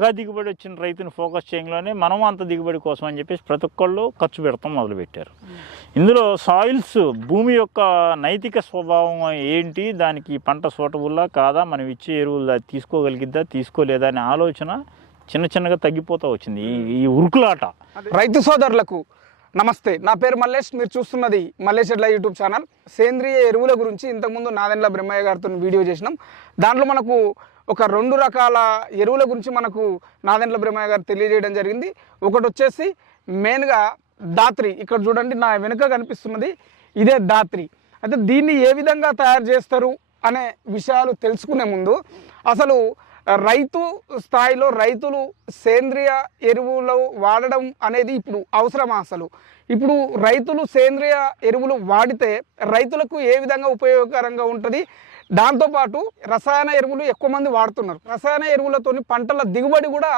బాగా దిగుబడి వచ్చిన రైతుని ఫోకస్ చేయంలోనే మనం అంత దిగుబడి కోసం అని చెప్పేసి ప్రతి ఒక్కళ్ళు ఖర్చు పెడతాం మొదలుపెట్టారు. ఇందులో సాయిల్స్ భూమి యొక్క నైతిక స్వభావం ఏంటి? దానికి పంట సూటబుల్లా కాదా? మనం ఇచ్చే ఎరువులు తీసుకోగలిగిద్దా? తీసుకోలేదా అనే ఆలోచన చిన్న చిన్నగా తగ్గిపోతూ వచ్చింది. ఈ- ఈ ఉరుకులాట. రైతు సోదరులకు నమస్తే నా పేరు మల్లేష్ మీరు చూస్తున్నది మల్లేష్ ఎడ్ల యూట్యూబ్ ఛానల్. సేంద్రియ ఎరువుల గురించి ఇంతకుముందు నాదెండ్ల బ్రహ్మయ్య గారితో వీడియో చేసినాం. దాంట్లో మనకు ఒక రెండు రకాల ఎరువుల గురించి మనకు నాదెండ్ల బ్రహ్మయ్య గారు తెలియజేయడం జరిగింది. ఒకటి వచ్చేసి మెయిన్గా దాత్రి. ఇక్కడ చూడండి నా వెనుక కనిపిస్తున్నది ఇదే దాత్రి. అయితే దీన్ని ఏ విధంగా తయారు చేస్తారు అనే విషయాలు తెలుసుకునే ముందు అసలు రైతు స్థాయిలో రైతులు సేంద్రియ ఎరువులు వాడడం అనేది ఇప్పుడు అవసరం అసలు? ఇప్పుడు రైతులు సేంద్రియ ఎరువులు వాడితే రైతులకు ఏ విధంగా ఉపయోగకరంగా ఉంటుంది? దాంతోపాటు రసాయన ఎరువులు ఎక్కువ మంది వాడుతున్నారు. రసాయన ఎరువులతోని పంటల దిగుబడి కూడా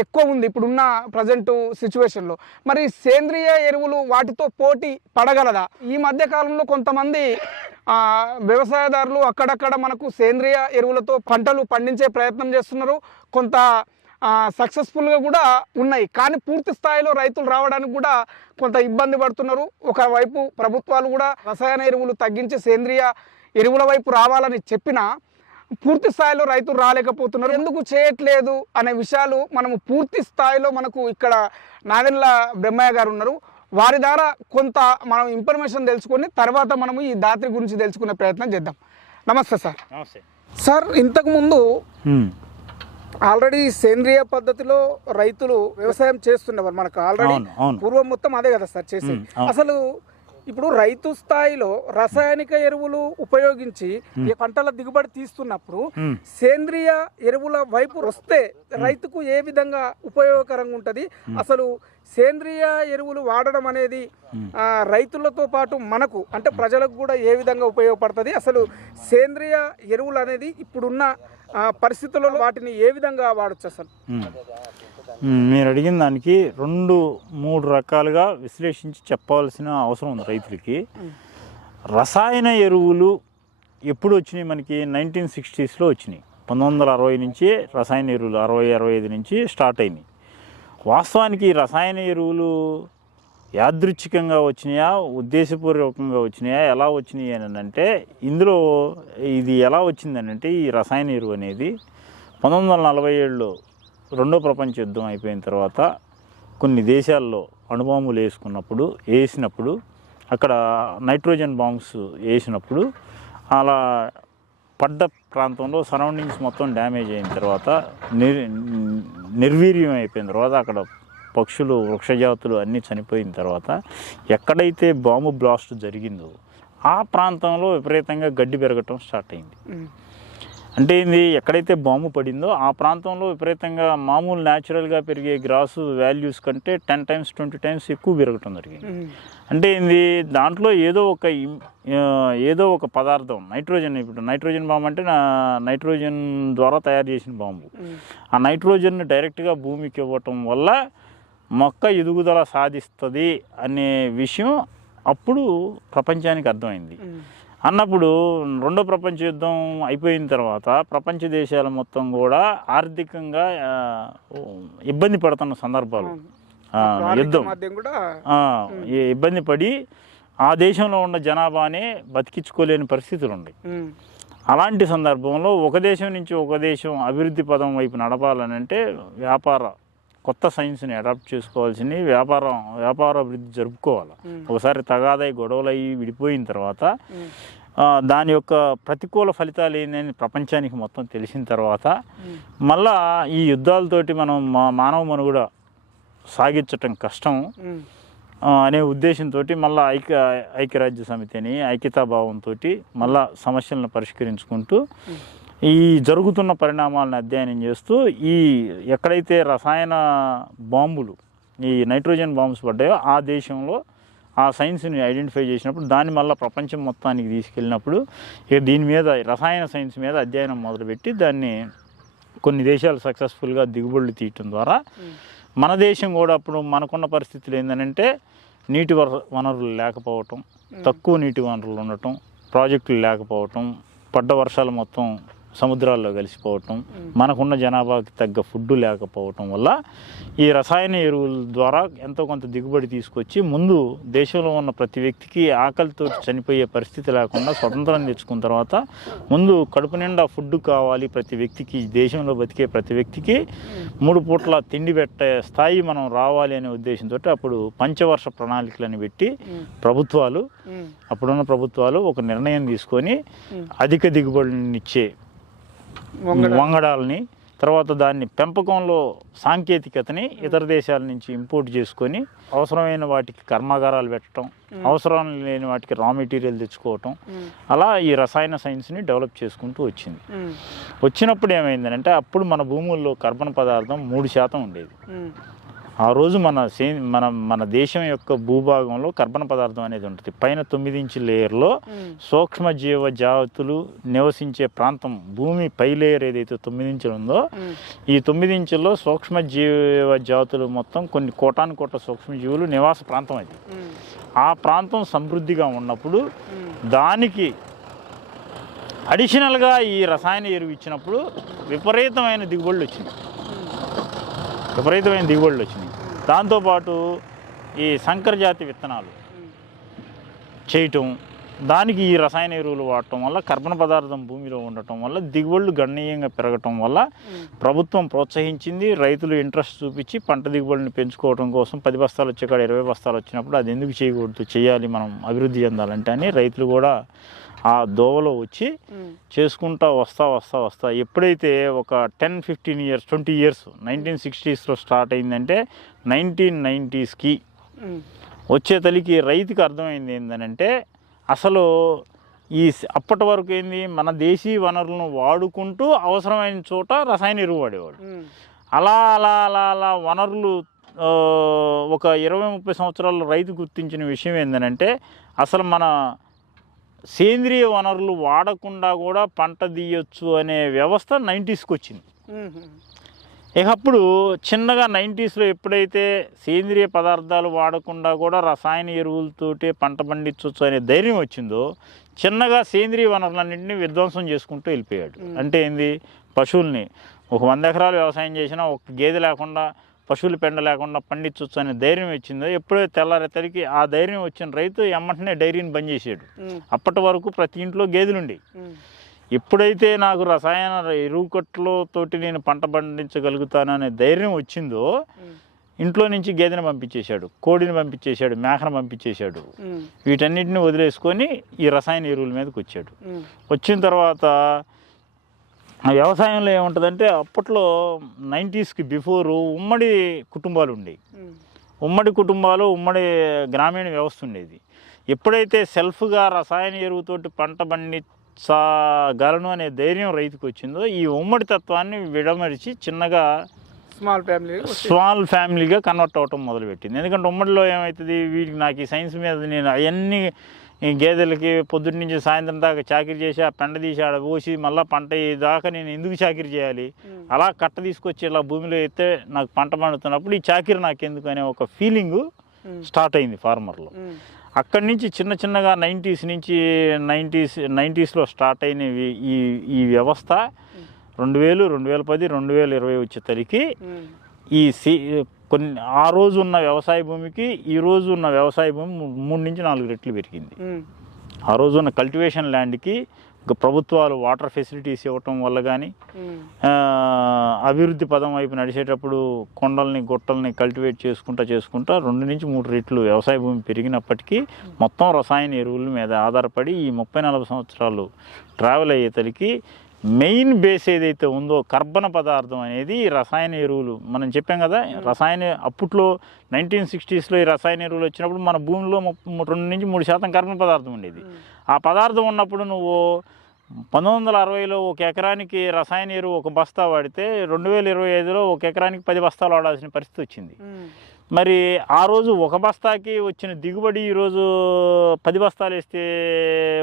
ఎక్కువ ఉంది ఇప్పుడున్న ప్రజెంట్ సిచ్యువేషన్లో మరి సేంద్రియ ఎరువులు వాటితో పోటీ పడగలదా? ఈ మధ్య కాలంలో కొంతమంది వ్యవసాయదారులు అక్కడక్కడ మనకు సేంద్రియ ఎరువులతో పంటలు పండించే ప్రయత్నం చేస్తున్నారు. కొంత సక్సెస్ఫుల్గా కూడా ఉన్నాయి. కానీ పూర్తి స్థాయిలో రైతులు రావడానికి కూడా కొంత ఇబ్బంది పడుతున్నారు. ఒకవైపు ప్రభుత్వాలు కూడా రసాయన ఎరువులు తగ్గించి సేంద్రియ ఎరువుల వైపు రావాలని చెప్పినా పూర్తి స్థాయిలో రైతులు రాలేకపోతున్నారు. ఎందుకు చేయట్లేదు అనే విషయాలు మనము పూర్తి స్థాయిలో మనకు ఇక్కడ నాదెండ్ల బ్రహ్మయ్య గారు ఉన్నారు. వారి ద్వారా కొంత మనం ఇన్ఫర్మేషన్ తెలుసుకొని తర్వాత మనము ఈ దాత్రి గురించి తెలుసుకునే ప్రయత్నం చేద్దాం. నమస్తే సార్. నమస్తే. సార్ ఇంతకుముందు. ఆల్రెడీ సేంద్రియ పద్ధతిలో రైతులు వ్యవసాయం చేస్తుండేవారు మనకు. ఆల్రెడీ పూర్వం మొత్తం అదే కదా సార్ చేసి మ్మ్, అవును. అసలు ఇప్పుడు రైతు స్థాయిలో రసాయనిక ఎరువులు ఉపయోగించి ఈ పంటల దిగుబడి తీస్తున్నప్పుడు. సేంద్రియ ఎరువుల వైపు వస్తే రైతుకు ఏ విధంగా ఉపయోగకరంగా ఉంటుంది? అసలు సేంద్రియ ఎరువులు వాడడం అనేది రైతులతో పాటు మనకు అంటే ప్రజలకు కూడా ఏ విధంగా ఉపయోగపడుతుంది? అసలు సేంద్రియ ఎరువులు అనేది ఇప్పుడున్న పరిస్థితులలో వాటిని ఏ విధంగా వాడచ్చు అసలు. మీరు అడిగిన దానికి రెండు మూడు రకాలుగా విశ్లేషించి చెప్పాల్సిన అవసరం ఉంది రైతులకి. రసాయన ఎరువులు ఎప్పుడు వచ్చినాయి మనకి? నైన్టీన్ సిక్స్టీస్లో వచ్చినాయి. పంతొమ్మిది వందల అరవై నుంచి రసాయన ఎరువులు అరవై అరవై ఐదు నుంచి స్టార్ట్ అయినాయి. వాస్తవానికి రసాయన ఎరువులు యాదృచ్ఛికంగా వచ్చినాయా? ఉద్దేశపూర్వకంగా వచ్చినాయా? ఎలా వచ్చినాయి అని అంటే ఇందులో ఇది ఎలా వచ్చిందని అంటే ఈ రసాయన ఎరువు అనేది పంతొమ్మిది వందల నలభై ఏడులో రెండో ప్రపంచ యుద్ధం అయిపోయిన తర్వాత కొన్ని దేశాల్లో అణుబాంబులు వేసుకున్నప్పుడు వేసినప్పుడు అక్కడ నైట్రోజన్ బాంబ్స్ వేసినప్పుడు అలా పడ్డ ప్రాంతంలో సరౌండింగ్స్ మొత్తం డ్యామేజ్ అయిన తర్వాత నిర్ నిర్వీర్యం అయిపోయిన తర్వాత అక్కడ పక్షులు వృక్షజాతులు అన్నీ చనిపోయిన తర్వాత ఎక్కడైతే బాంబు బ్లాస్ట్ జరిగిందో ఆ ప్రాంతంలో విపరీతంగా గడ్డి పెరగటం స్టార్ట్ అయింది. అంటే ఇది ఎక్కడైతే బాంబు పడిందో ఆ ప్రాంతంలో విపరీతంగా మామూలు న్యాచురల్గా పెరిగే గ్రాసు వాల్యూస్ కంటే టెన్ టైమ్స్ ట్వంటీ టైమ్స్ ఎక్కువ పెరగటం జరిగింది. అంటే ఇది దాంట్లో ఏదో ఒక ఏదో ఒక పదార్థం నైట్రోజన్ ఇప్పుడు నైట్రోజన్ బాంబు అంటే నా నైట్రోజన్ ద్వారా తయారు చేసిన బాంబు. ఆ నైట్రోజన్ డైరెక్ట్గా భూమికి ఇవ్వటం వల్ల మొక్క ఎదుగుదల సాధిస్తుంది అనే విషయం అప్పుడు ప్రపంచానికి అర్థమైంది. అన్నప్పుడు రెండో ప్రపంచ యుద్ధం అయిపోయిన తర్వాత ప్రపంచ దేశాల మొత్తం కూడా ఆర్థికంగా ఇబ్బంది పడుతున్న సందర్భాలు. యుద్ధం. ఇబ్బంది పడి ఆ దేశంలో ఉన్న జనాభానే బతికించుకోలేని పరిస్థితులు ఉన్నాయి. అలాంటి సందర్భంలో ఒక దేశం నుంచి ఒక దేశం అభివృద్ధి పదం వైపు నడపాలని అంటే వ్యాపార కొత్త సైన్స్ని అడాప్ట్ చేసుకోవాల్సింది వ్యాపారం వ్యాపార అభివృద్ధి జరుపుకోవాలి. ఒకసారి తగాదై గొడవలయ్యి విడిపోయిన తర్వాత దాని యొక్క ప్రతికూల ఫలితాలు ఏంటని ప్రపంచానికి మొత్తం తెలిసిన తర్వాత. మళ్ళా ఈ యుద్ధాలతోటి మనం మా మానవ మనుగడ సాగించటం కష్టం. అనే ఉద్దేశంతో మళ్ళీ ఐక్య ఐక్యరాజ్య సమితిని ఐక్యతాభావంతో మళ్ళా సమస్యలను పరిష్కరించుకుంటూ ఈ జరుగుతున్న పరిణామాలను అధ్యయనం చేస్తూ ఈ ఎక్కడైతే రసాయన బాంబులు ఈ నైట్రోజన్ బాంబ్స్ పడ్డాయో ఆ దేశంలో ఆ సైన్స్ని ఐడెంటిఫై చేసినప్పుడు దాన్ని మళ్ళీ ప్రపంచం మొత్తానికి తీసుకెళ్ళినప్పుడు ఇక దీని మీద రసాయన సైన్స్ మీద అధ్యయనం మొదలుపెట్టి దాన్ని కొన్ని దేశాలు సక్సెస్ఫుల్గా దిగుబడులు తీయటం ద్వారా మన దేశం కూడా అప్పుడు మనకున్న పరిస్థితులు ఏంటంటే నీటి వనరులు లేకపోవటం తక్కువ నీటి వనరులు ఉండటం ప్రాజెక్టులు లేకపోవటం పడ్డ వర్షాలు మొత్తం సముద్రాల్లో కలిసిపోవటం మనకున్న జనాభాకి తగ్గ ఫుడ్ లేకపోవటం వల్ల ఈ రసాయన ఎరువుల ద్వారా ఎంతో కొంత దిగుబడి తీసుకొచ్చి ముందు దేశంలో ఉన్న ప్రతి వ్యక్తికి ఆకలితో చనిపోయే పరిస్థితి లేకుండా స్వతంత్రం తెచ్చుకున్న తర్వాత ముందు కడుపు నిండా ఫుడ్ కావాలి ప్రతి వ్యక్తికి దేశంలో బతికే ప్రతి వ్యక్తికి. మూడు పూట్ల తిండి పెట్టే స్థాయి మనం రావాలి అనే ఉద్దేశంతో అప్పుడు పంచవర్ష ప్రణాళికలను పెట్టి ప్రభుత్వాలు అప్పుడున్న ప్రభుత్వాలు ఒక నిర్ణయం తీసుకొని అధిక దిగుబడినిచ్చే వంగడాలని తర్వాత దాన్ని పెంపకంలో సాంకేతికతని ఇతర దేశాల నుంచి ఇంపోర్ట్ చేసుకొని అవసరమైన వాటికి కర్మాగారాలు పెట్టడం అవసరం లేని వాటికి రా మెటీరియల్ తెచ్చుకోవటం అలా ఈ రసాయన సైన్స్ని డెవలప్ చేసుకుంటూ వచ్చింది. వచ్చినప్పుడు ఏమైందంటే అప్పుడు మన భూముల్లో కర్బన పదార్థం మూడు శాతం ఉండేది. ఆ రోజు మన సే మన మన దేశం యొక్క భూభాగంలో కర్బన పదార్థం అనేది ఉంటుంది. పైన తొమ్మిది ఇంచు లేయర్లో ఉమ్, సూక్ష్మజీవ జాతులు నివసించే ప్రాంతం భూమి పై లేయర్ ఏదైతే తొమ్మిది ఇంచులు ఉందో ఈ తొమ్మిది ఇంచుల్లో సూక్ష్మజీవ జాతులు మొత్తం కొన్ని కోటాను కోట్ల సూక్ష్మజీవులు నివాస ప్రాంతం అది. ఆ ప్రాంతం సమృద్ధిగా ఉన్నప్పుడు దానికి అడిషనల్గా ఈ రసాయన ఎరువు ఇచ్చినప్పుడు విపరీతమైన దిగుబడులు వచ్చినాయి. విపరీతమైన దిగుబడులు వచ్చినాయి. దాంతోపాటు ఈ సంకర జాతి విత్తనాలు చేయటం దానికి ఈ రసాయన ఎరువులు వాడటం వల్ల కర్బన పదార్థం భూమిలో ఉండటం వల్ల దిగుబడులు గణనీయంగా పెరగటం వల్ల ప్రభుత్వం ప్రోత్సహించింది. రైతులు ఇంట్రెస్ట్ చూపించి పంట దిగుబడిని పెంచుకోవడం కోసం పది బస్తాలు వచ్చే కాడ ఇరవై బస్తాలు వచ్చినప్పుడు అది ఎందుకు చేయకూడదు చేయాలి మనం అభివృద్ధి చెందాలంటే అని రైతులు కూడా ఆ దోవలో వచ్చి చేసుకుంటా వస్తా వస్తా వస్తా. ఎప్పుడైతే ఒక ten fifteen years twenty years nineteen సిక్స్టీస్లో start అయిందంటే నైన్టీన్ నైంటీస్కి వచ్చే తల్లికి రైతుకి అర్థమైంది ఏంటంటే అసలు ఈ అప్పటి వరకు ఏంది మన దేశీ వనరులను వాడుకుంటూ అవసరమైన చోట రసాయన ఎరువు వాడేవాడు. అలా అలా అలా అలా వనరులు ఒక ఇరవై ముప్పై సంవత్సరాల్లో రైతు గుర్తించిన విషయం ఏంటంటే అసలు మన సేంద్రియ వనరులు వాడకుండా కూడా పంట తీయొచ్చు అనే వ్యవస్థ నైంటీస్కి వచ్చింది ఉమ్, ఉమ్, ఇక అప్పుడు చిన్నగా నైంటీస్లో ఎప్పుడైతే సేంద్రియ పదార్థాలు వాడకుండా కూడా రసాయన ఎరువులతోటే పంట పండించవచ్చు అనే ధైర్యం వచ్చిందో చిన్నగా సేంద్రియ వనరులన్నింటినీ విధ్వంసం చేసుకుంటూ వెళ్ళిపోయాడు. అంటే ఏంది? పశువుల్ని ఒక వంద ఎకరాలు వ్యవసాయం చేసినా ఒక గేదె లేకుండా పశువుల పెండ లేకుండా పండించవచ్చు అనే ధైర్యం వచ్చిందో. ఎప్పుడో తెల్లారేసరికి ఆ ధైర్యం వచ్చిన రైతు ఎమ్మటనే డైరీని బంద్ చేసాడు అప్పటి వరకు ప్రతి ఇంట్లో గేదెలుండేవి ఉమ్, ఎప్పుడైతే నాకు రసాయన ఎరువు కట్టులతోటి నేను పంట పండించగలుగుతాననే ధైర్యం వచ్చిందో ఇంట్లో నుంచి గేదెని పంపించేశాడు కోడిని పంపించేశాడు మేకను పంపించేశాడు. వీటన్నిటిని వదిలేసుకొని ఈ రసాయన ఎరువుల మీదకి వచ్చాడు. వచ్చిన తర్వాత వ్యవసాయంలో ఏముంటుందంటే అప్పట్లో నైంటీస్కి బిఫోర్ ఉమ్మడి కుటుంబాలు ఉండేవి ఉమ్, ఉమ్మడి కుటుంబాలు ఉమ్మడి గ్రామీణ వ్యవస్థ ఉండేది ఎప్పుడైతే సెల్ఫ్గా రసాయన ఎరువుతోటి పంట పండించగలను అనే ధైర్యం రైతుకు వచ్చిందో ఈ ఉమ్మడి తత్వాన్ని విడమరిచి చిన్నగా స్మాల్ ఫ్యామిలీ స్మాల్ ఫ్యామిలీగా కన్వర్ట్ అవ్వటం మొదలుపెట్టింది. ఎందుకంటే ఉమ్మడిలో ఏమవుతుంది వీటికి నాకు ఈ సైన్స్ మీద నేను అవన్నీ ఈ గేదెలకి పొద్దున్న నుంచి సాయంత్రం దాకా చాకిరి చేసి ఆ పెండ తీసి ఆడ పోసి మళ్ళీ పంట దాకా నేను ఎందుకు చాకిరి చేయాలి? అలా కట్ట తీసుకొచ్చి ఇలా భూమిలో ఎత్తే నాకు పంట పండుతున్నప్పుడు ఈ చాకిరి నాకు ఎందుకు అనే ఒక ఫీలింగు స్టార్ట్ అయింది ఫార్మర్లో. అక్కడి నుంచి చిన్న చిన్నగా నైంటీస్ నుంచి నైంటీస్ నైంటీస్లో స్టార్ట్ అయిన ఈ- ఈ ఈ వ్యవస్థ రెండు వేలు రెండు వేల పది రెండు వేల ఇరవై వచ్చేసరికి ఈ సి కొన్ని ఆ రోజు ఉన్న వ్యవసాయ భూమికి ఈ రోజు ఉన్న వ్యవసాయ భూమి మూడు నుంచి నాలుగు రెట్లు పెరిగింది. ఆ రోజు ఉన్న కల్టివేషన్ ల్యాండ్కి ప్రభుత్వాలు వాటర్ ఫెసిలిటీస్ ఇవ్వటం వల్ల కానీ అభివృద్ధి పదం వైపు నడిచేటప్పుడు కొండల్ని గుట్టల్ని కల్టివేట్ చేసుకుంటా చేసుకుంటా రెండు నుంచి మూడు రెట్లు వ్యవసాయ భూమి పెరిగినప్పటికీ మొత్తం రసాయన ఎరువుల మీద ఆధారపడి ఈ ముప్పై నలభై సంవత్సరాలు ట్రావెల్ అయ్యేసరికి మెయిన్ బేస్ ఏదైతే ఉందో కర్బన పదార్థం అనేది రసాయన ఎరువులు. మనం చెప్పాం కదా రసాయన అప్పట్లో నైన్టీన్ సిక్స్టీస్లో ఈ రసాయన ఎరువులు వచ్చినప్పుడు మన భూమిలో రెండు నుంచి మూడు శాతం కర్బన పదార్థం ఉండేది. ఆ పదార్థం ఉన్నప్పుడు నువ్వు పంతొమ్మిది వందల అరవైలో ఒక ఎకరానికి రసాయన ఎరువు ఒక బస్తా వాడితే రెండు వేల ఇరవై ఐదులో ఒక ఎకరానికి పది బస్తాలు వాడాల్సిన పరిస్థితి వచ్చింది. మరి ఆ రోజు ఒక బస్తాకి వచ్చిన దిగుబడి ఈరోజు పది బస్తాలు వేస్తే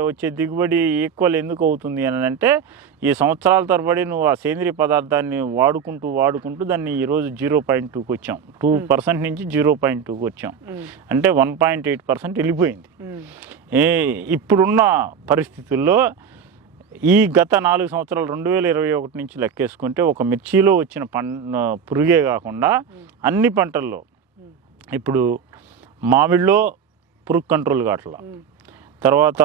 వచ్చే దిగుబడి ఈక్వల్ ఎందుకు అవుతుంది అని అంటే ఈ సంవత్సరాల తరబడి నువ్వు ఆ సేంద్రియ పదార్థాన్ని వాడుకుంటూ వాడుకుంటూ దాన్ని ఈరోజు జీరో పాయింట్ టూకి వచ్చాం. టూ పర్సెంట్ నుంచి జీరో పాయింట్ టూకి వచ్చాం. అంటే వన్ పాయింట్ ఎయిట్ పర్సెంట్ వెళ్ళిపోయింది. ఇప్పుడున్న పరిస్థితుల్లో ఈ గత నాలుగు సంవత్సరాలు రెండు వేల ఇరవై ఒకటి నుంచి లెక్కేసుకుంటే ఒక మిర్చిలో వచ్చిన పం పురుగే కాకుండా అన్ని పంటల్లో ఇప్పుడు మామిడిలో పురుగు కంట్రోల్ కావట్లా. తర్వాత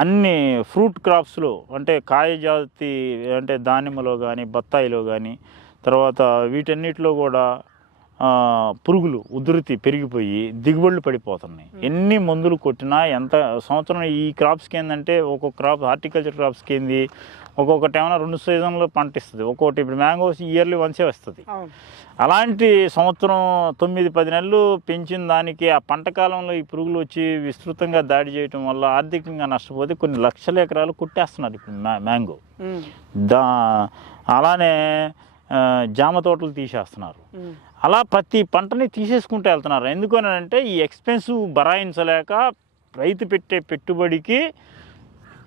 అన్ని ఫ్రూట్ క్రాప్స్లో అంటే కాయ జాతి అంటే దానిమ్మలో కానీ బత్తాయిలో కానీ తర్వాత వీటన్నిటిలో కూడా పురుగులు ఉధృతి పెరిగిపోయి దిగుబడులు పడిపోతున్నాయి. ఎన్ని మందులు కొట్టినా ఎంత సంవత్సరం ఈ క్రాప్స్కి ఏంటంటే ఒక్కొక్క క్రాప్ హార్టికల్చర్ క్రాప్స్కి ఏంది ఒక్కొక్కటి ఏమైనా రెండు సీజన్లో పంట ఇస్తుంది ఒక్కొక్కటి ఇప్పుడు మ్యాంగోస్ ఇయర్లీ వన్సే వస్తుంది. అలాంటి సంవత్సరం తొమ్మిది పది నెలలు పెంచిన దానికి ఆ పంట కాలంలో ఈ పురుగులు వచ్చి విస్తృతంగా దాడి చేయటం వల్ల ఆర్థికంగా నష్టపోతే కొన్ని లక్షల ఎకరాలు కుట్టేస్తున్నారు ఇప్పుడు మ్యా మ్యాంగో. దా అలానే జామ తోటలు తీసేస్తున్నారు. అలా ప్రతి పంటని తీసేసుకుంటూ వెళ్తున్నారు. ఎందుకనంటే ఈ ఎక్స్పెన్సివ్ భరాయించలేక రైతు పెట్టే పెట్టుబడికి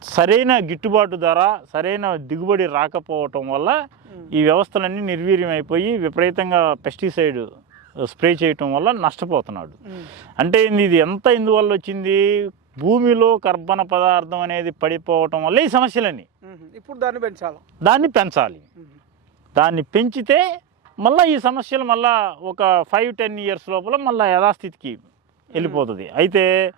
సరైన గిట్టుబాటు ధర సరైన దిగుబడి రాకపోవటం వల్ల ఈ వ్యవస్థలన్నీ నిర్వీర్యం అయిపోయి విపరీతంగా పెస్టిసైడ్ స్ప్రే చేయటం వల్ల నష్టపోతున్నాడు. అంటే ఇది ఎంత ఇందువల్ల వచ్చింది? భూమిలో కర్బన పదార్థం అనేది పడిపోవటం వల్ల ఈ సమస్యలన్నీ. ఉమ్. ఇప్పుడు దాన్ని పెంచాలి. దాన్ని పెంచాలి. దాన్ని పెంచితే మళ్ళీ ఈ సమస్యలు మళ్ళా ఒక ఫైవ్ టెన్ ఇయర్స్ లోపల మళ్ళీ యథాస్థితికి వెళ్ళిపోతుంది. అయితే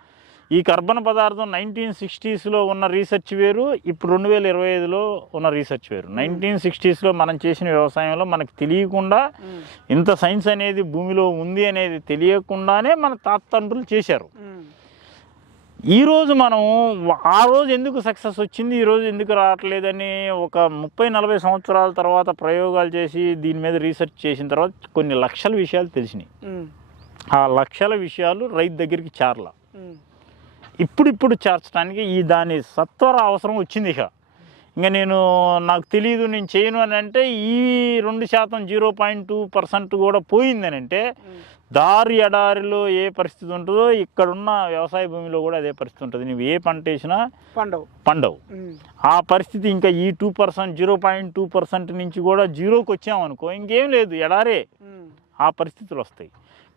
ఈ కర్బన పదార్థం నైన్టీన్ సిక్స్టీస్లో ఉన్న రీసెర్చ్ వేరు ఇప్పుడు రెండు వేల ఇరవై ఐదులో ఉన్న రీసెర్చ్ వేరు. నైన్టీన్ సిక్స్టీస్లో మనం చేసిన వ్యవసాయంలో మనకు తెలియకుండా ఇంత సైన్స్ అనేది భూమిలో ఉంది అనేది తెలియకుండానే మన తాతండ్రులు చేశారు. ఉమ్, ఈ రోజు మనం ఆ రోజు ఎందుకు సక్సెస్ వచ్చింది ఈ రోజు ఎందుకు రావట్లేదని ఒక ముప్పై నలభై సంవత్సరాల తర్వాత ప్రయోగాలు చేసి దీని మీద రీసెర్చ్ చేసిన తర్వాత కొన్ని లక్షల విషయాలు తెలిసినాయి. ఆ లక్షల విషయాలు రైతు దగ్గరికి చేరల. ఇప్పుడిప్పుడు చేర్చడానికి ఈ దాని సత్వర అవసరం వచ్చింది ఇక. ఇంకా నేను నాకు తెలియదు నేను చేయను అని అంటే ఈ రెండు శాతం జీరో పాయింట్ టూ పర్సెంట్ కూడా పోయిందని అంటే. దారి ఎడారిలో ఏ పరిస్థితి ఉంటుందో ఇక్కడున్న వ్యవసాయ భూమిలో కూడా అదే పరిస్థితి ఉంటుంది. నువ్వు ఏ పంట వేసినా పండవు. పండవు. ఆ పరిస్థితి ఇంకా ఈ two percent zero point two percent నుంచి కూడా జీరోకి వచ్చామనుకో ఇంకేం లేదు ఎడారే ఆ పరిస్థితులు వస్తాయి.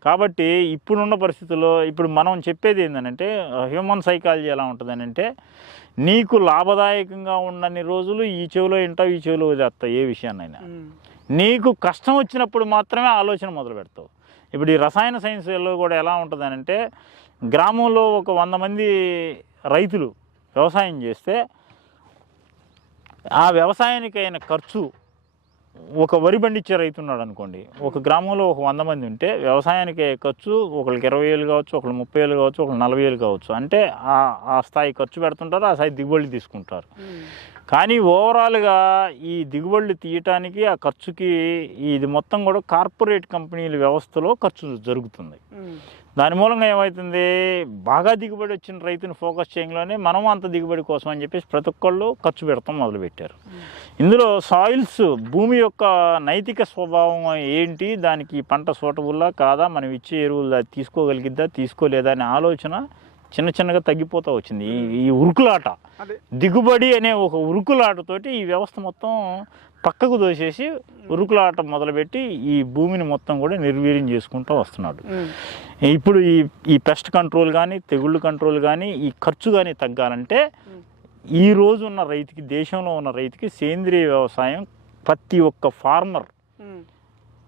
కాబట్టి ఇప్పుడున్న పరిస్థితుల్లో ఇప్పుడు మనం చెప్పేది ఏంటంటే హ్యూమన్ సైకాలజీ ఎలా ఉంటుందని అంటే నీకు లాభదాయకంగా ఉండని రోజులు ఈ చెవిలో వింటావు ఈ చెవిలో వదిలేస్తావు ఏ విషయాన్నైనా. నీకు కష్టం వచ్చినప్పుడు మాత్రమే ఆలోచన మొదలు పెడతావు. ఇప్పుడు ఈ రసాయన సైన్స్లో కూడా ఎలా ఉంటుందని అంటే గ్రామంలో ఒక వంద మంది రైతులు వ్యవసాయం చేస్తే ఆ వ్యవసాయానికి అయిన ఖర్చు ఒక వరి పండించే రైతు ఉన్నాడు అనుకోండి ఒక గ్రామంలో ఒక వంద మంది ఉంటే వ్యవసాయానికి ఖర్చు? ఒకరికి ఇరవై వేలు కావచ్చు ఒకరికి ముప్పై వేలు కావచ్చు ఒకరికి నలభై వేలు కావచ్చు. అంటే ఆ ఆ స్థాయి ఖర్చు పెడుతుంటారు ఆ స్థాయి దిగుబడి తీసుకుంటారు. ఉమ్, కానీ ఓవరాల్గా ఈ దిగుబడులు తీయటానికి ఆ ఖర్చుకి ఇది మొత్తం కూడా కార్పొరేట్ కంపెనీల వ్యవస్థలో ఖర్చు జరుగుతుంది. ఉమ్, దాని మూలంగా ఏమవుతుంది బాగా దిగుబడి వచ్చిన రైతుని ఫోకస్ చేయడంలోనే మనం అంత దిగుబడి కోసం అని చెప్పేసి ప్రతి ఒక్కళ్ళు ఖర్చు పెడతాం మొదలుపెట్టారు. ఇందులో సాయిల్స్ భూమి యొక్క నైతిక స్వభావం ఏంటి? దానికి పంట సూటబుల్లా కాదా? మనం ఇచ్చే ఎరువులు తీసుకోగలిగిద్దా? తీసుకోలేదా? అనే ఆలోచన చిన్న చిన్నగా తగ్గిపోతూ వచ్చింది. ఈ- ఈ ఉరుకులాట దిగుబడి అనే ఒక ఉరుకులాటతోటి ఈ వ్యవస్థ మొత్తం పక్కకు దోసేసి ఉరుకులాట మొదలుపెట్టి ఈ భూమిని మొత్తం కూడా నిర్వీర్యం చేసుకుంటూ వస్తున్నాడు. ఇప్పుడు ఈ ఈ పెస్ట్ కంట్రోల్ కానీ తెగుళ్ళు కంట్రోల్ కానీ ఈ ఖర్చు కానీ తగ్గాలంటే ఈ రోజు ఉన్న రైతుకి దేశంలో ఉన్న రైతుకి సేంద్రియ వ్యవసాయం ప్రతి ఒక్క ఫార్మర్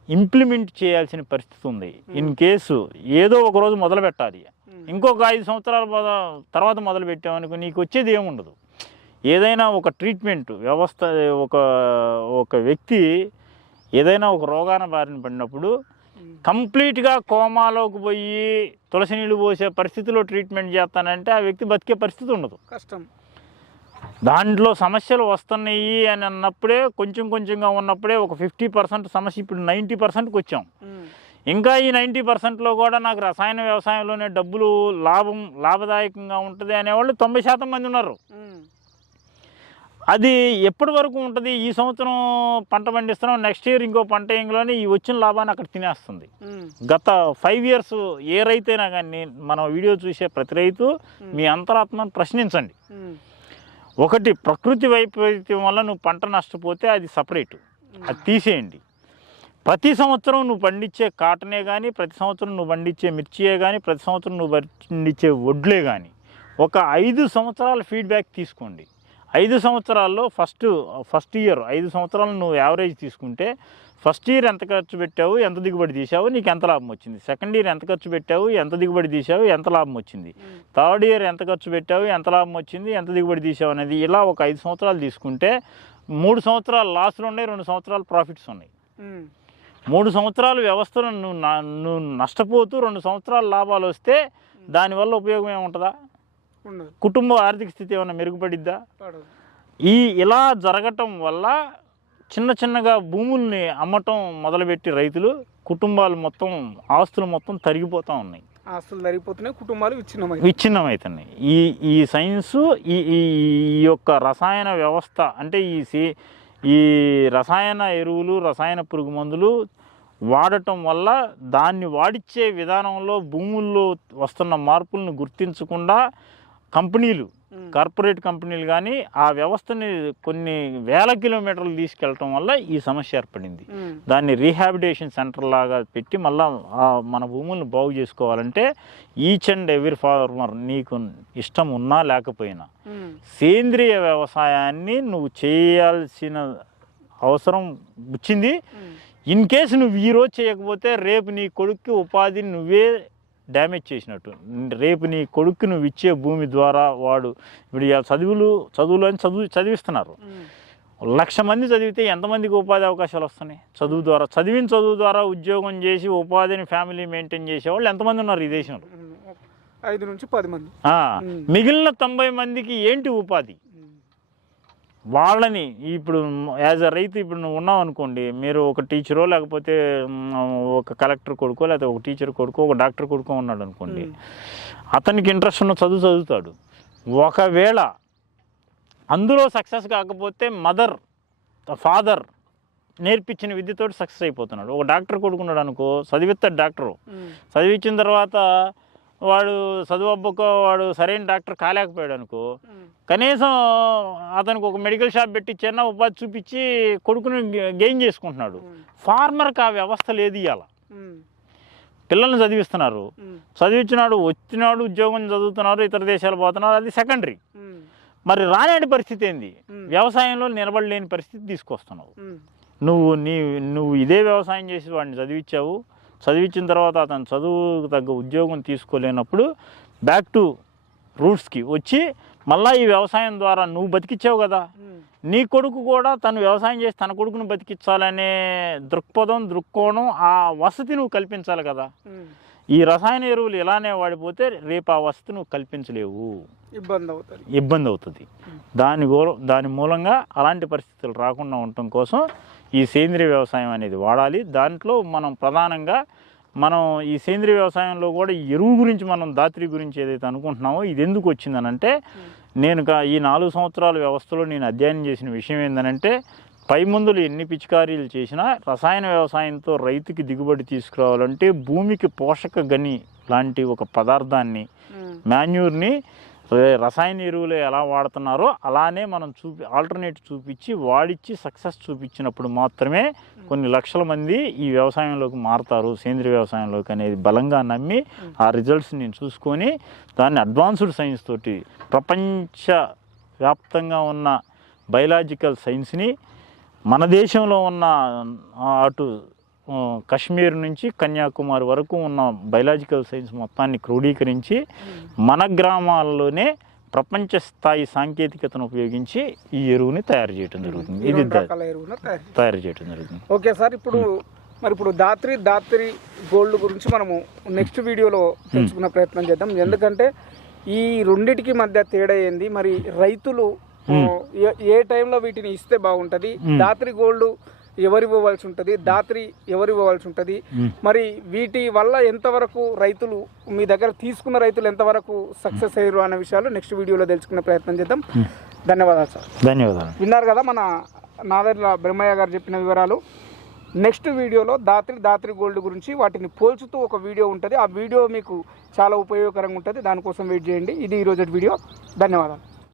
ఇంప్లిమెంట్ చేయాల్సిన పరిస్థితి ఉంది. ఇన్ కేసు ఏదో ఒక రోజు మొదలు పెట్టాలి ఇంకొక ఐదు సంవత్సరాల తర్వాత మొదలు పెట్టామనుకో నీకు వచ్చేది ఏముండదు. ఏదైనా ఒక ట్రీట్మెంట్ వ్యవస్థ ఒక ఒక వ్యక్తి ఏదైనా ఒక రోగాన బారిన పడినప్పుడు కంప్లీట్గా కోమాలోకి పోయి తులసి నీళ్ళు పోసే పరిస్థితిలో ట్రీట్మెంట్ చేస్తానంటే ఆ వ్యక్తి బతికే పరిస్థితి ఉండదు. కష్టం. దాంట్లో సమస్యలు వస్తున్నాయి అని అన్నప్పుడే కొంచెం కొంచెంగా ఉన్నప్పుడే ఒక ఫిఫ్టీ పర్సెంట్ సమస్య ఇప్పుడు నైంటీ పర్సెంట్కి వచ్చాం. ఇంకా ఈ నైంటీ పర్సెంట్లో కూడా నాకు రసాయన వ్యవసాయంలోనే డబ్బులు లాభం లాభదాయకంగా ఉంటుంది అనేవాళ్ళు తొంభై శాతం మంది ఉన్నారు. అది ఎప్పటి వరకు ఉంటుంది? ఈ సంవత్సరం పంట పండిస్తున్నాం నెక్స్ట్ ఇయర్ ఇంకో పంట వేయంలోనే ఈ వచ్చిన లాభాన్ని అక్కడ తినేస్తుంది. గత ఫైవ్ ఇయర్స్ ఏ రైతైనా కానీ మన వీడియో చూసే ప్రతి రైతు మీ అంతరాత్మను ప్రశ్నించండి. ఒకటి ప్రకృతి వైపరీత్యం వల్ల నువ్వు పంట నష్టపోతే అది సపరేట్. అది తీసేయండి. ప్రతి సంవత్సరం నువ్వు పండించే కాటనే కానీ ప్రతి సంవత్సరం నువ్వు పండించే మిర్చియే కానీ ప్రతి సంవత్సరం నువ్వు పండించే వడ్లే కానీ ఒక ఐదు సంవత్సరాల ఫీడ్బ్యాక్ తీసుకోండి. ఐదు సంవత్సరాల్లో ఫస్ట్ ఫస్ట్ ఇయర్ ఐదు సంవత్సరాలు నువ్వు యావరేజ్ తీసుకుంటే ఫస్ట్ ఇయర్ ఎంత ఖర్చు పెట్టావు ఎంత దిగుబడి తీసావు నీకు ఎంత లాభం వచ్చింది? సెకండ్ ఇయర్ ఎంత ఖర్చు పెట్టావు ఎంత దిగుబడి తీసావు ఎంత లాభం వచ్చింది? థర్డ్ ఇయర్ ఎంత ఖర్చు పెట్టావు ఎంత లాభం వచ్చింది ఎంత దిగుబడి తీసావు అనేది ఇలా ఒక ఐదు సంవత్సరాలు తీసుకుంటే మూడు సంవత్సరాలు లాస్లు ఉన్నాయి రెండు సంవత్సరాలు ప్రాఫిట్స్ ఉన్నాయి. మూడు సంవత్సరాలు వ్యవస్థను నువ్వు నా- నువ్వు నష్టపోతూ రెండు సంవత్సరాల లాభాలు వస్తే దానివల్ల ఉపయోగం ఏముంటుందా? కుటుంబ ఆర్థిక స్థితి ఏమైనా మెరుగుపడిద్దా? పడదు. ఈ ఇలా జరగటం వల్ల చిన్న చిన్నగా భూముల్ని అమ్మటం మొదలుపెట్టి రైతులు కుటుంబాలు మొత్తం ఆస్తులు మొత్తం తరిగిపోతూ ఉన్నాయి. ఆస్తులు జరిగిపోతున్నాయి కుటుంబాలు విచ్ఛిన్నమై విచ్ఛిన్నమవుతున్నాయి. ఈ ఈ సైన్సు ఈ ఈ ఈ యొక్క రసాయన వ్యవస్థ అంటే ఈ సి ఈ రసాయన ఎరువులు రసాయన పురుగు మందులు వాడటం వల్ల దాన్ని వాడిచ్చే విధానంలో భూముల్లో వస్తున్న మార్పులను గుర్తించకుండా కంపెనీలు. కార్పొరేట్ కంపెనీలు కానీ ఆ వ్యవస్థని కొన్ని వేల కిలోమీటర్లు తీసుకెళ్ళటం వల్ల ఈ సమస్య ఏర్పడింది. దాన్ని రీహాబిటేషన్ సెంటర్ లాగా పెట్టి మళ్ళా మన భూములను బాగు చేసుకోవాలంటే ఈచ్ అండ్ ఎవ్రీ ఫార్మర్ నీకు ఇష్టం ఉన్నా లేకపోయినా. సేంద్రియ వ్యవసాయాన్ని నువ్వు చేయాల్సిన అవసరం వచ్చింది. ఇన్ కేసు నువ్వు ఈరోజు చేయకపోతే రేపు నీ కొడుక్కి ఉపాధిని నువ్వే డ్యామేజ్ చేసినట్టు రేపు నీ కొడుక్కి నువ్వు ఇచ్చే భూమి ద్వారా వాడు ఇప్పుడు చదువులు చదువులు అని చదువు చదివిస్తున్నారు. లక్ష మంది చదివితే ఎంతమందికి ఉపాధి అవకాశాలు వస్తున్నాయి చదువు ద్వారా చదివిన చదువు ద్వారా ఉద్యోగం చేసి ఉపాధిని ఫ్యామిలీ మెయింటైన్ చేసేవాళ్ళు ఎంతమంది ఉన్నారు ఈ దేశంలో. ఐదు నుంచి పది మంది. మిగిలిన తొంభై మందికి ఏంటి ఉపాధి. వాళ్ళని ఇప్పుడు యాజ్ అ రైతు ఇప్పుడు నువ్వు ఉన్నావు అనుకోండి మీరు ఒక టీచరో లేకపోతే ఒక కలెక్టర్ కొడుకో లేకపోతే ఒక టీచర్ కొడుకో ఒక డాక్టర్ కొడుకో ఉన్నాడు అనుకోండి. అతనికి ఇంట్రెస్ట్ ఉన్న చదువు చదువుతాడు ఒకవేళ అందులో సక్సెస్ కాకపోతే మదర్ ఫాదర్ నేర్పించిన విద్యతోటి సక్సెస్ అయిపోతున్నాడు ఒక డాక్టర్ కొడుకున్నాడు అనుకో చదివిస్తాడు డాక్టరు. చదివించిన తర్వాత వాడు చదువు అబ్బకో వాడు సరైన డాక్టర్ కాలేకపోయాడు అనుకో. కనీసం అతనికి ఒక మెడికల్ షాప్ పెట్టించైనా ఉపాధి చూపించి కొడుకుని గెయిన్ చేసుకుంటున్నాడు. ఫార్మర్కి ఆ వ్యవస్థ లేదు ఇవాళ. పిల్లల్ని చదివిస్తున్నారు. చదివించినాడు వచ్చినాడు ఉద్యోగం చదువుతున్నారు ఇతర దేశాలు పోతున్నారు అది సెకండరీ. మరి రానేటి పరిస్థితి ఏంది. వ్యవసాయంలో నిలబడలేని పరిస్థితి తీసుకొస్తున్నావు. నువ్వు నీ నువ్వు ఇదే వ్యవసాయం చేసి వాడిని చదివించావు చదివించిన తర్వాత అతను చదువుకు తగ్గ ఉద్యోగం తీసుకోలేనప్పుడు బ్యాక్ టు రూట్స్కి వచ్చి మళ్ళీ ఈ వ్యవసాయం ద్వారా నువ్వు బతికిచ్చావు కదా. నీ కొడుకు కూడా తను వ్యవసాయం చేసి తన కొడుకును బతికించాలనే దృక్పథం దృక్కోణం ఆ వసతి నువ్వు కల్పించాలి కదా. ఈ రసాయన ఎరువులు ఇలానే వాడిపోతే రేపు ఆ వసతి నువ్వు కల్పించలేవు. ఇబ్బంది అవుతుంది ఇబ్బంది అవుతుంది దాని దాని మూలంగా అలాంటి పరిస్థితులు రాకుండా ఉండటం కోసం ఈ సేంద్రియ వ్యవసాయం అనేది వాడాలి దాంట్లో మనం ప్రధానంగా మనం ఈ సేంద్రియ వ్యవసాయంలో కూడా ఎరువు గురించి మనం దాత్రి గురించి ఏదైతే అనుకుంటున్నామో ఇది ఎందుకు వచ్చిందనంటే నేను ఈ నాలుగు సంవత్సరాల వ్యవస్థలో నేను అధ్యయనం చేసిన విషయం ఏంటంటే పై మందులు ఎన్ని పిచికారీలు చేసినా రసాయన వ్యవసాయంతో రైతుకి దిగుబడి తీసుకురావాలంటే భూమికి పోషక గని లాంటి ఒక పదార్థాన్ని. మాన్యూర్ని రసాయన ఎరువులు ఎలా వాడుతున్నారో అలానే మనం చూపి ఆల్టర్నేట్ చూపించి వాడిచ్చి సక్సెస్ చూపించినప్పుడు మాత్రమే కొన్ని లక్షల మంది ఈ వ్యవసాయంలోకి మారుతారు. సేంద్రియ వ్యవసాయంలోకి అనేది బలంగా నమ్మి ఆ రిజల్ట్స్ నేను చూసుకొని దాన్ని అడ్వాన్స్డ్ సైన్స్ తోటి ప్రపంచ వ్యాప్తంగా ఉన్న బయలాజికల్ సైన్స్ని మన దేశంలో ఉన్న అటు కశ్మీర్ నుంచి కన్యాకుమారి వరకు ఉన్న బయలాజికల్ సైన్స్ మొత్తాన్ని క్రోడీకరించి మన గ్రామాల్లోనే ప్రపంచ స్థాయి సాంకేతికతను ఉపయోగించి ఈ ఎరువుని తయారు చేయడం జరుగుతుంది. ఈ ఇది తయారు చేయడం జరుగుతుంది. ఓకే సార్ ఇప్పుడు మరి ఇప్పుడు దాత్రి దాత్రి గోల్డ్ గురించి మనము నెక్స్ట్ వీడియోలో తెలుసుకునే ప్రయత్నం చేద్దాం. ఎందుకంటే ఈ రెండిటికి మధ్య తేడా ఏంది? మరి రైతులు ఏ టైంలో వీటిని ఇస్తే బాగుంటది? దాత్రి గోల్డ్ ఎవరు ఇవ్వవలసి ఉంటుంది? దాత్రి ఎవరు ఇవ్వవలసి ఉంటుంది. మరి వీటి వల్ల ఎంతవరకు రైతులు మీ దగ్గర తీసుకున్న రైతులు ఎంతవరకు సక్సెస్ అయ్యారు అనే విషయాలు నెక్స్ట్ వీడియోలో తెలుసుకునే ప్రయత్నం చేద్దాం. ధన్యవాదాలు సార్. ధన్యవాదాలు. విన్నారు కదా మన నాదర్ల బ్రహ్మయ్య గారు చెప్పిన వివరాలు. నెక్స్ట్ వీడియోలో దాత్రి దాత్రి గోల్డ్ గురించి వాటిని పోల్చుతూ ఒక వీడియో ఉంటుంది. ఆ వీడియో మీకు చాలా ఉపయోగకరంగా ఉంటుంది. దానికోసం వెయిట్ చేయండి. ఇది ఈరోజు వీడియో. ధన్యవాదాలు.